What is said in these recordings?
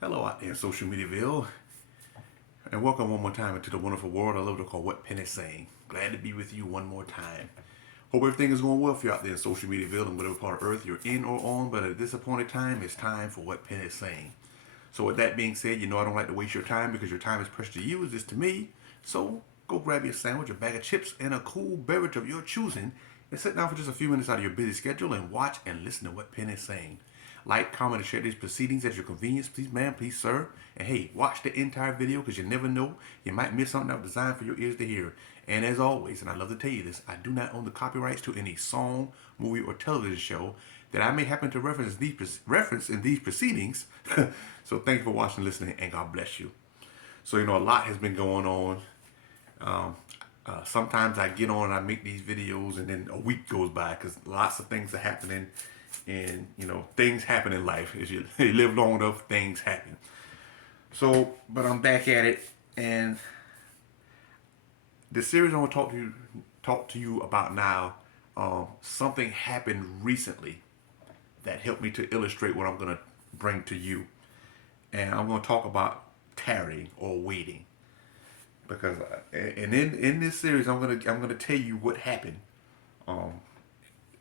Hello out there in social mediaville, and welcome one more time into the wonderful world I love to call What Pen is Saying. Glad to be with you one more time. Hope everything is going well for you out there in social mediaville and whatever part of earth you're in or on, but at this appointed time, it's time for What Pen is Saying. So with that being said, you know I don't like to waste your time because your time is precious to you, as is to me. So go grab your sandwich, a bag of chips, and a cool beverage of your choosing, and sit down for just a few minutes out of your busy schedule and watch and listen to What Pen is Saying. Like, comment, and share these proceedings at your convenience, please, ma'am, please, sir. And hey, watch the entire video because you never know, you might miss something that was designed for your ears to hear. And as always, and I love to tell you this, I do not own the copyrights to any song, movie, or television show that I may happen to reference in these proceedings. So thank you for watching, listening, and God bless you. So, a lot has been going on. Um, Sometimes I get on and I make these videos, and then a week goes by because lots of things are happening, and things happen in life. As you live long enough, things happen. So, but I'm back at it, and the series I want to talk to you about now. Something happened recently that helped me to illustrate what I'm going to bring to you, and I'm going to talk about tarrying or waiting because and in this series I'm gonna tell you what happened um,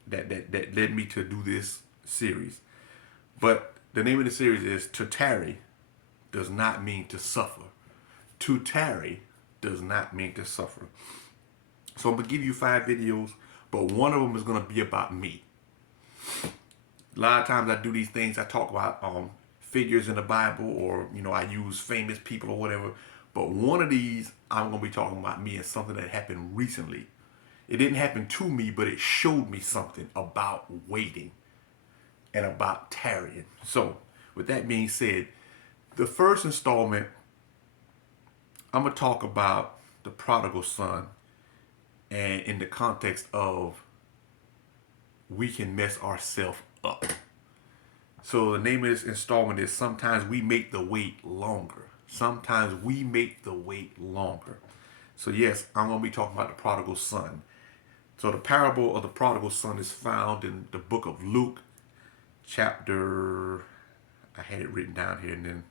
that led me to do this series. But the name of the series is "To Tarry Does Not Mean to Suffer." To tarry does not mean to suffer. So I'm gonna give you 5 videos, but one of them is gonna be about me. A lot of times I do these things. I talk about figures in the Bible, or I use famous people or whatever. But one of these, I'm gonna be talking about me and something that happened recently. It didn't happen to me, but it showed me something about waiting and about tarrying. So, with that being said, the first installment, I'm gonna talk about the prodigal son, and in the context of we can mess ourselves up. So the name of this installment is "Sometimes We Make the Wait Longer." Sometimes we make the wait longer. So yes, I'm going to be talking about the prodigal son. So the parable of the prodigal son is found in the book of Luke, chapter, I had it written down here, and then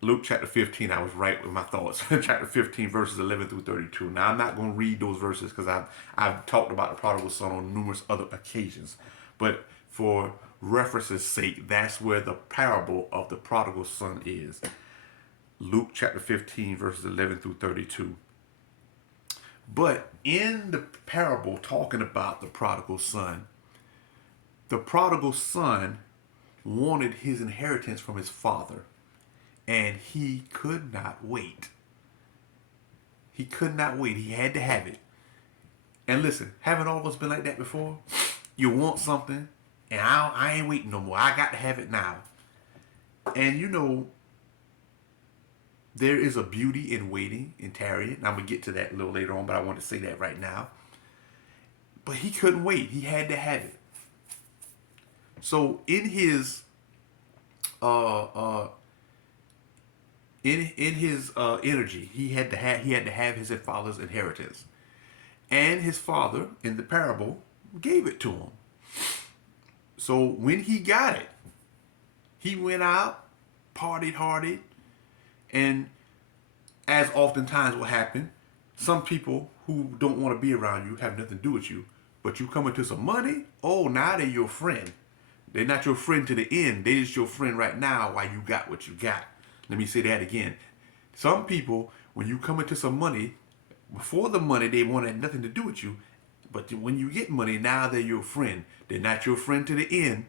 Luke chapter 15, I was right with my thoughts. Chapter 15, verses 11 through 32. Now, I'm not going to read those verses because I've talked about the prodigal son on numerous other occasions. But for reference's sake, that's where the parable of the prodigal son is. Luke chapter 15, verses 11 through 32. But in the parable talking about the prodigal son wanted his inheritance from his father, and he could not wait. He could not wait. He had to have it. And listen, haven't all of us been like that before? You want something, and I ain't waiting no more. I got to have it now. And there is a beauty in waiting, in tarrying. I'm going to get to that a little later on, but I want to say that right now. But he couldn't wait. He had to have it. So in his uh, uh, energy, he had to have his father's inheritance, and his father in the parable gave it to him. So when he got it, he went out, partied hardy, and as oftentimes will happen, some people who don't want to be around you have nothing to do with you, but you come into some money, oh, now they're your friend. They're not your friend to the end. They're just your friend right now while you got what you got. Let me say that again. Some people, when you come into some money, before the money, they wanted nothing to do with you. But when you get money, now they're your friend. They're not your friend to the end.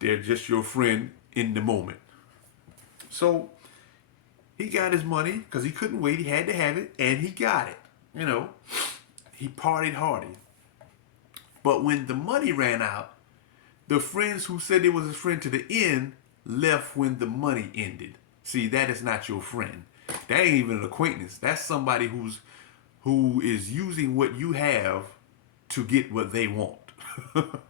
They're just your friend in the moment. So he got his money because he couldn't wait. He had to have it, and he got it. He partied hardy. But when the money ran out, the friends who said they was his friend to the end left when the money ended. See, that is not your friend. That ain't even an acquaintance. That's somebody who is using what you have to get what they want.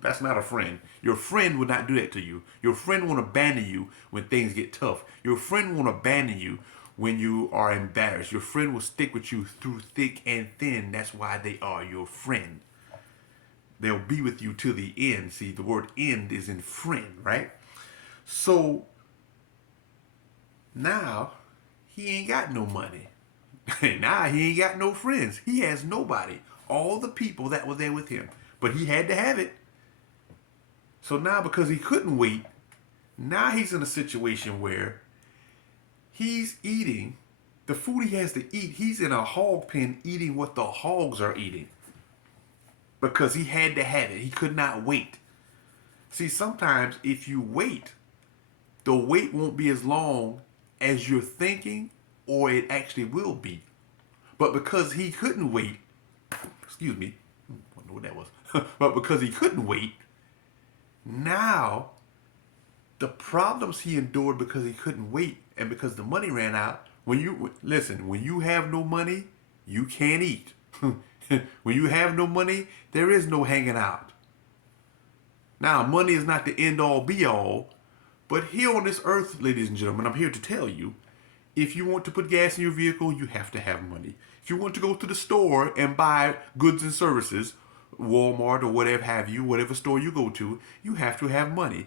That's not a friend. Your friend would not do that to you. Your friend won't abandon you when things get tough. Your friend won't abandon you when you are embarrassed. Your friend will stick with you through thick and thin. That's why they are your friend. They'll be with you to the end. See, the word end is in friend, right? So Now, he ain't got no money. Now he ain't got no friends. He has nobody. All the people that were there with him. But he had to have it. So now because he couldn't wait, now he's in a situation where he's eating the food he has to eat. He's in a hog pen eating what the hogs are eating. Because he had to have it. He could not wait. See, sometimes if you wait, the wait won't be as long as you're thinking or it actually will be. But because he couldn't wait, excuse me, I don't know what that was. But because he couldn't wait, now the problems he endured because he couldn't wait and because the money ran out. When you have no money, you can't eat. When you have no money, there is no hanging out. Now, money is not the end all be all, but here on this earth, ladies and gentlemen, I'm here to tell you, if you want to put gas in your vehicle, you have to have money. If you want to go to the store and buy goods and services, Walmart or whatever have you, whatever store you go to, you have to have money.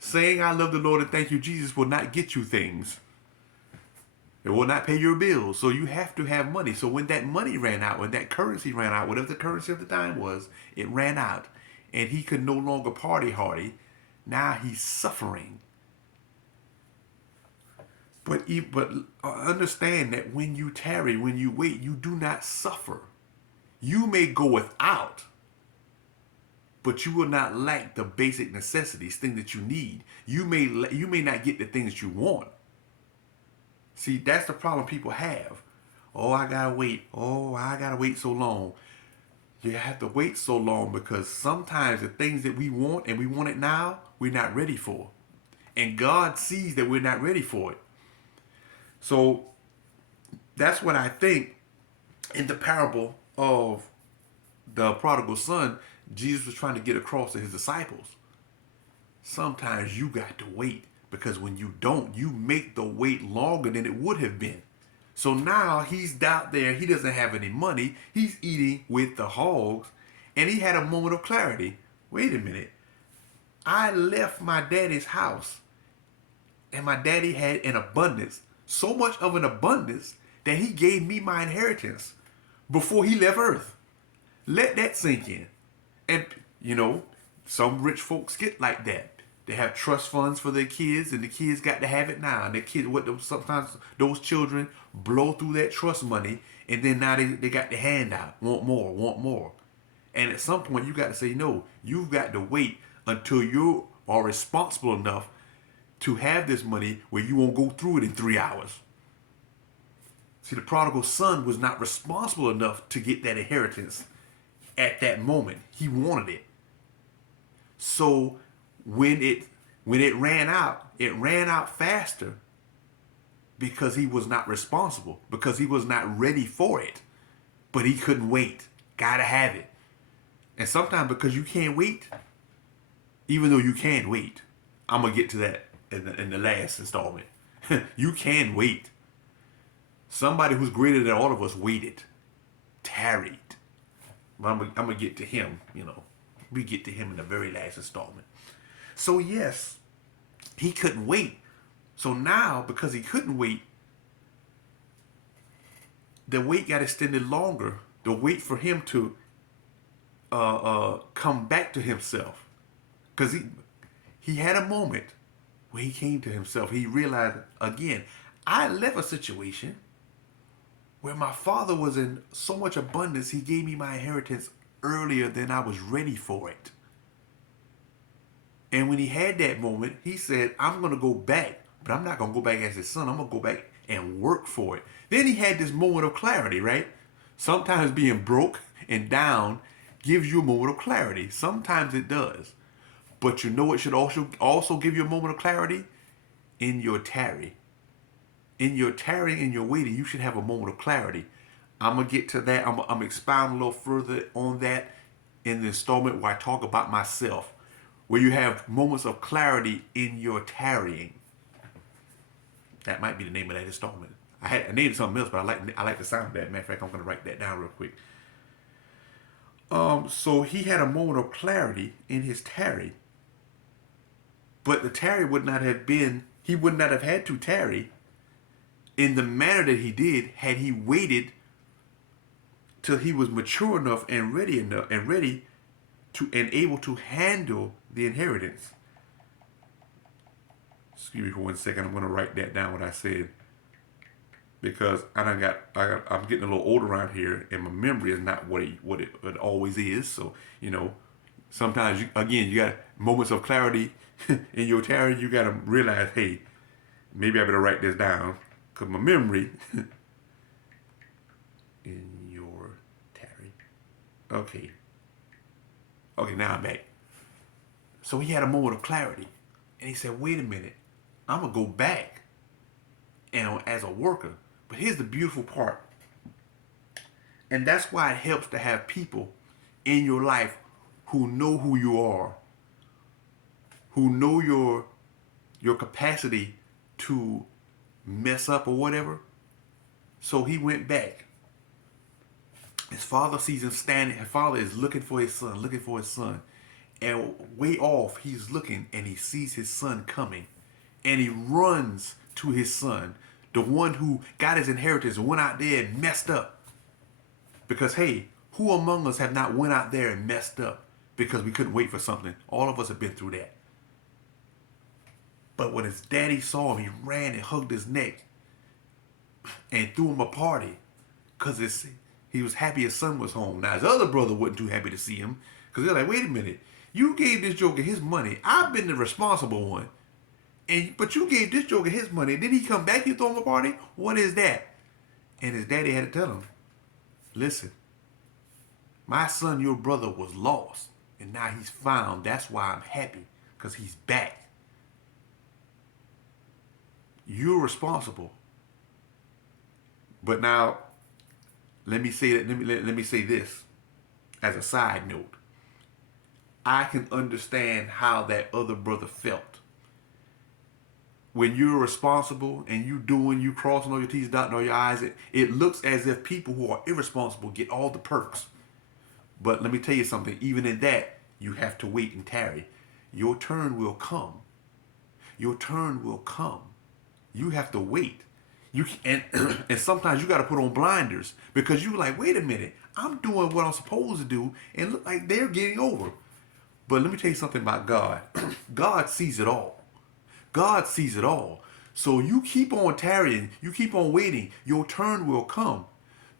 Saying I love the Lord and thank you Jesus will not get you things. It will not pay your bills. So you have to have money. So when that money ran out, when that currency ran out, whatever the currency of the time was, it ran out. And he could no longer party hardy. Now he's suffering. But understand that when you tarry, when you wait, you do not suffer. You may go without, but you will not lack the basic necessities, things that you need. You may not get the things you want. See, that's the problem people have. Oh, I gotta wait. Oh, I gotta wait so long. You have to wait so long because sometimes the things that we want and we want it now, we're not ready for. And God sees that we're not ready for it. So that's what I think in the parable of the prodigal son, Jesus was trying to get across to his disciples. Sometimes you got to wait because when you don't, you make the wait longer than it would have been. So now he's out there. He doesn't have any money. He's eating with the hogs. And he had a moment of clarity. Wait a minute. I left my daddy's house. And my daddy had an abundance. So much of an abundance that he gave me my inheritance before he left earth. Let that sink in. And, some rich folks get like that. They have trust funds for their kids, and the kids got to have it now. And the kids, sometimes those children blow through that trust money, and then now they got the handout. Want more, want more. And at some point, you got to say, no, you've got to wait until you are responsible enough to have this money where you won't go through it in 3 hours. See, the prodigal son was not responsible enough to get that inheritance at that moment. He wanted it. So when it ran out faster because he was not responsible, because he was not ready for it. But he couldn't wait. Gotta have it. And sometimes because you can't wait, even though you can wait, I'm gonna get to that in the last installment. You can wait. Somebody who's greater than all of us waited, tarried. But I'm gonna get to him. We get to him in the very last installment. So yes, he couldn't wait. So now, because he couldn't wait, the wait got extended longer. The wait for him to come back to himself, because he had a moment where he came to himself. He realized again, I left a situation where my father was in so much abundance. He gave me my inheritance earlier than I was ready for it. And when he had that moment, he said, I'm going to go back, but I'm not going to go back as his son. I'm going to go back and work for it. Then he had this moment of clarity, right? Sometimes being broke and down gives you a moment of clarity. Sometimes it does. But it should also give you a moment of clarity in your tarry. In your tarrying, in your waiting, you should have a moment of clarity. I'm going to get to that. I'm going to expound a little further on that in the installment where I talk about myself, where you have moments of clarity in your tarrying. That might be the name of that installment. I named it something else, but I like the sound of that. Matter of fact, I'm going to write that down real quick. So he had a moment of clarity in his tarry, but the tarry would not have been. He would not have had to tarry in the manner that he did had he waited till he was mature enough and ready to and able to handle the inheritance. Excuse me for 1 second. I'm going to write that down what I said, because I'm getting a little older around here, and my memory is not what it always is. So sometimes you got moments of clarity in your tarry. You got to realize, hey, maybe I better write this down, because my memory in your tarry. Okay, now I'm back. So he had a moment of clarity, and he said, wait a minute, I'm gonna go back and as a worker. But here's the beautiful part, and that's why it helps to have people in your life who know who you are, who know your capacity to mess up or whatever. So he went back. His father sees him standing. His father is looking for his son. And way off, he's looking, and he sees his son coming. And he runs to his son, the one who got his inheritance and went out there and messed up. Because, hey, who among us have not went out there and messed up because we couldn't wait for something? All of us have been through that. But when his daddy saw him, he ran and hugged his neck and threw him a party because he was happy his son was home. Now, his other brother wasn't too happy to see him, because they're like, wait a minute, you gave this joker his money. I've been the responsible one. But you gave this joker his money. Then he come back, you throw him a party? What is that? And his daddy had to tell him, listen, my son, your brother, was lost, and now he's found. That's why I'm happy, because he's back. You're responsible. But now, let me say that. Let me say this as a side note. I can understand how that other brother felt. When you're responsible and you crossing all your T's, dotting all your I's, it looks as if people who are irresponsible get all the perks. But let me tell you something. Even in that, you have to wait and tarry. Your turn will come. Your turn will come. You have to wait. And sometimes you got to put on blinders, because you're like, wait a minute, I'm doing what I'm supposed to do, and look like they're getting over. But let me tell you something about God. God sees it all. God sees it all. So you keep on tarrying, you keep on waiting, your turn will come.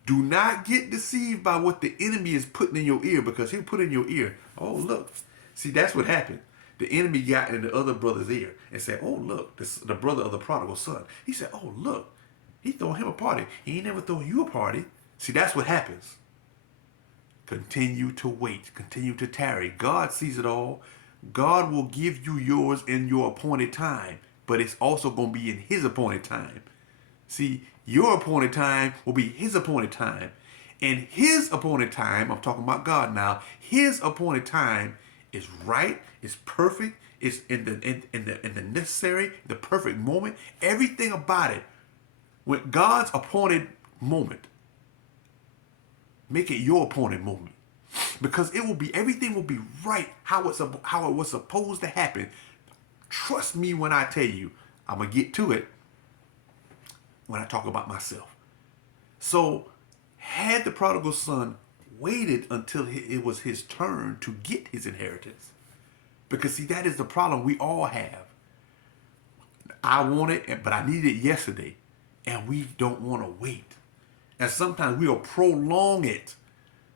Do not get deceived by what the enemy is putting in your ear, because he'll put in your ear, oh, look. See, that's what happened. The enemy got in the other brother's ear and said, oh, look, this the brother of the prodigal son. He said, oh, look, he throwing him a party. He ain't never throwing you a party. See, that's what happens. Continue to wait. Continue to tarry. God sees it all. God will give you yours in your appointed time, but it's also going to be in his appointed time. See, your appointed time will be his appointed time. And his appointed time, I'm talking about God now, his appointed time is right, it's perfect, it's in the necessary, the perfect moment, everything about it. With God's appointed moment, make it your appointed moment, because it will be, everything will be right how it was supposed to happen. Trust me when I tell you. I'm gonna get to it when I talk about myself. So, had the prodigal son waited until it was his turn to get his inheritance, because see, that is the problem we all have. I want it, but I need it yesterday, and we don't want to wait. And sometimes we'll prolong it.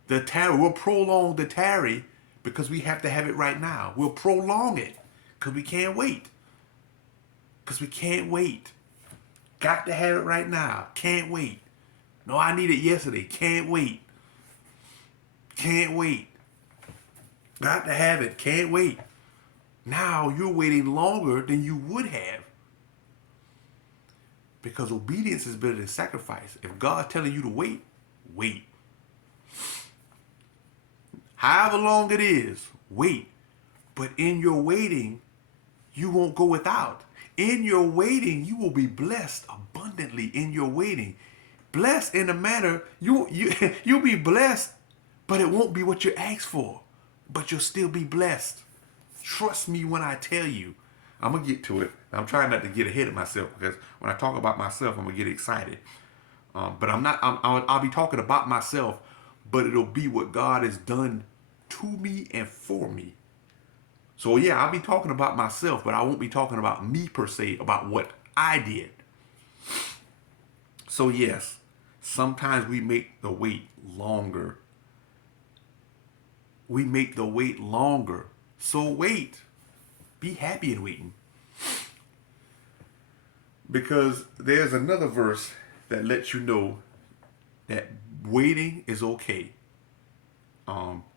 We'll prolong the tarry because we have to have it right now. We'll prolong it because we can't wait. Because we can't wait. Got to have it right now. Can't wait. No, I need it yesterday. Can't wait. Can't wait. Got to have it. Can't wait. Now you're waiting longer than you would have. Because obedience is better than sacrifice. If God's telling you to wait, wait. However long it is, wait. But in your waiting, you won't go without. In your waiting, you will be blessed abundantly in your waiting. Blessed in a manner, you'll be blessed, but it won't be what you asked for. But you'll still be blessed. Trust me when I tell you. I'm gonna get to it. I'm trying not to get ahead of myself because when I talk about myself, I'm gonna get excited. But I'm not. I'll be talking about myself, but it'll be what God has done to me and for me. So yeah, I'll be talking about myself, but I won't be talking about me per se, about what I did. So yes, sometimes we make the wait longer. We make the wait longer. So wait. Be happy in waiting. Because there's another verse that lets you know that waiting is okay.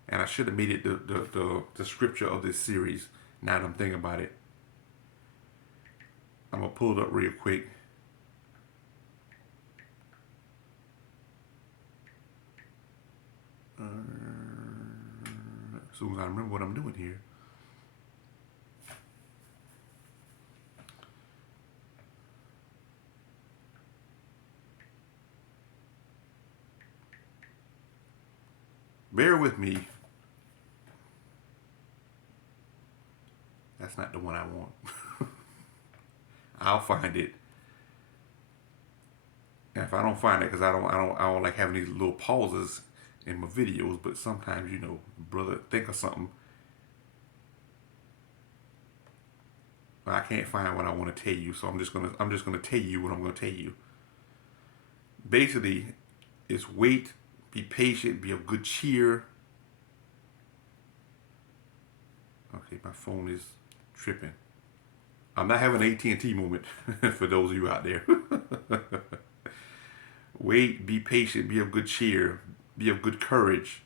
And I should have made it the scripture of this series. Now that I'm thinking about it, I'm gonna pull it up real quick. As soon as I remember what I'm doing here. Bear with me. That's not the one I want. I'll find it. And if I don't find it, because I don't like having these little pauses in my videos. But sometimes, brother, think of something. I can't find what I want to tell you, so I'm just gonna tell you what I'm gonna tell you. Basically, it's wait, be patient, be of good cheer. Okay, my phone is tripping. I'm not having an AT&T moment for those of you out there. Wait, be patient, be of good cheer, be of good courage.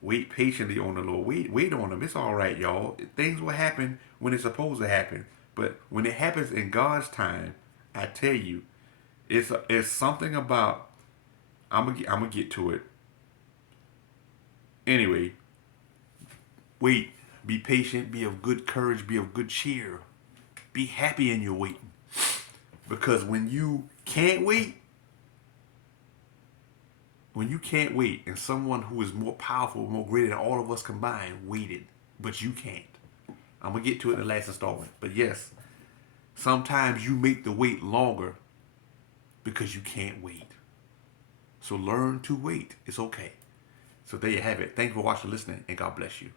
Wait patiently on the Lord. Wait on Him. It's all right, y'all. Things will happen when it's supposed to happen. But when it happens in God's time, I tell you, it's something about. I'm gonna get to it. Anyway, wait. Be patient. Be of good courage. Be of good cheer. Be happy in your waiting. Because when you can't wait, and someone who is more powerful, more greater than all of us combined waited, but you can't. I'm gonna get to it in the last installment. But yes, sometimes you make the wait longer because you can't wait. So learn to wait. It's okay. So there you have it. Thank you for watching, listening, and God bless you.